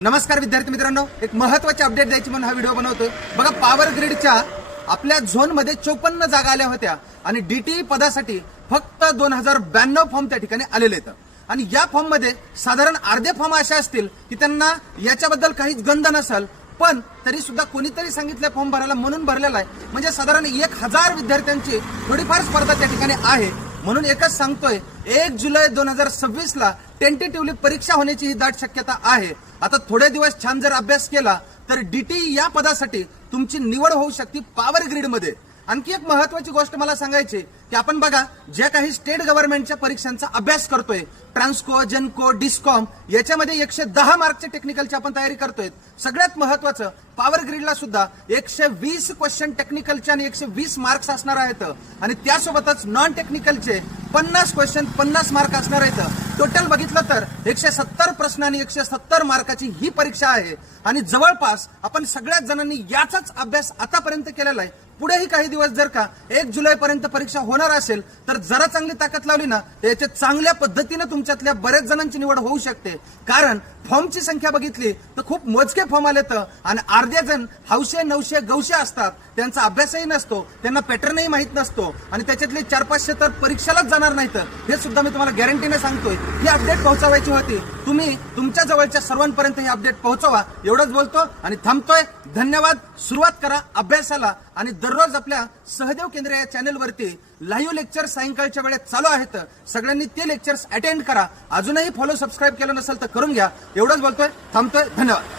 नमस्कार विद्यार्थी मित्रांनो, एक महत्त्वाची अपडेट द्यायची म्हणून हा व्हिडिओ बनवतोय। बघा, पॉवर ग्रिडच्या आपल्या झोनमध्ये 54 जागा आल्या होत्या आणि डीटी पदासाठी फक्त 2092 फॉर्म त्या ठिकाणी आलेले आहेत। आणि या फॉर्म मध्ये साधारण अर्धे फॉर्म असे असतील की त्यांना याच्याबद्दल काहीच गंध नसेल, पण तरी सुद्धा कोणीतरी सांगितलं फॉर्म भरायला म्हणून भरलेला आहे। म्हणजे साधारण 1000 विद्यार्थ्यांची थोडीफार स्पर्धा त्या ठिकाणी आहे। म्हणून एकच सांगतोय, 1 जुलै 2026 ला टेंटेटिव्हली परीक्षा होण्याची ही दाट शक्यता आहे। आता थोडे दिवस छान जर अभ्यास केला तर डीटी या पदासाठी तुमची निवड होऊ शकते पॉवर ग्रिड मध्ये। आणखी एक महत्वाची गोष्ट मला सांगायची की आपण बघा, ज्या काही स्टेट गव्हर्नमेंटच्या परीक्षांचा अभ्यास करतोय, ट्रान्सको, जेनको, डिस्कॉम, याच्यामध्ये 110 मार्कच्या टेक्निकलची आपण तयारी करतोय। सगळ्यात महत्वाचं, पॉवर ग्रिडला सुद्धा 120 क्वेश्चन टेक्निकलचे आणि 120 मार्क्स असणार आहेत आणि त्यासोबतच नॉन टेक्निकलचे 50 क्वेश्चन 50 मार्क असणार आहेत। टोटल बघितलं तर 170 प्रश्न आणि 170 मार्काची ही परीक्षा आहे आणि जवळपास आपण सगळ्याच जणांनी याचाच अभ्यास आतापर्यंत केलेला आहे। पुढेही काही दिवस जर का 1 जुलै पर्यंत परीक्षा होणार असेल तर जरा चांगली ताकद लावली ना, याच्या चांगल्या पद्धतीने तुमच्यातल्या बऱ्याच जणांची निवड होऊ शकते। कारण फॉर्मची संख्या बघितली तर खूप मोजके फॉर्म आलेत आणि अर्धे जण हौशे नवशे गौशे असतात, त्यांचा अभ्यासही नसतो, त्यांना पॅटर्नही माहित नसतो आणि त्याच्यातले 400-500 तर परीक्षेलाच जाणार नाहीत। हे सुद्धा मी तुम्हाला गॅरंटीने सांगतोय। ही अपडेट पोहोचवायची होती, तुम्ही तुमच्या जवळच्या सर्वांपर्यंत ही अपडेट पोहोचवा, एवढंच बोलतो आणि थांबतोय। धन्यवाद। सुरुवात करा अभ्यासाला आणि दररोज आपल्या सहदेव केंद्र या चॅनलवरती लाईव्ह लेक्चर सायंकाळच्या वेळेत चालू आहेत। सगळ्यांनी ते लेक्चर्स अटेंड करा। अजूनही फॉलो सबस्क्राईब केलं नसेल तर करून घ्या। एवढंच बोलतोय, थांबतोय। धन्यवाद।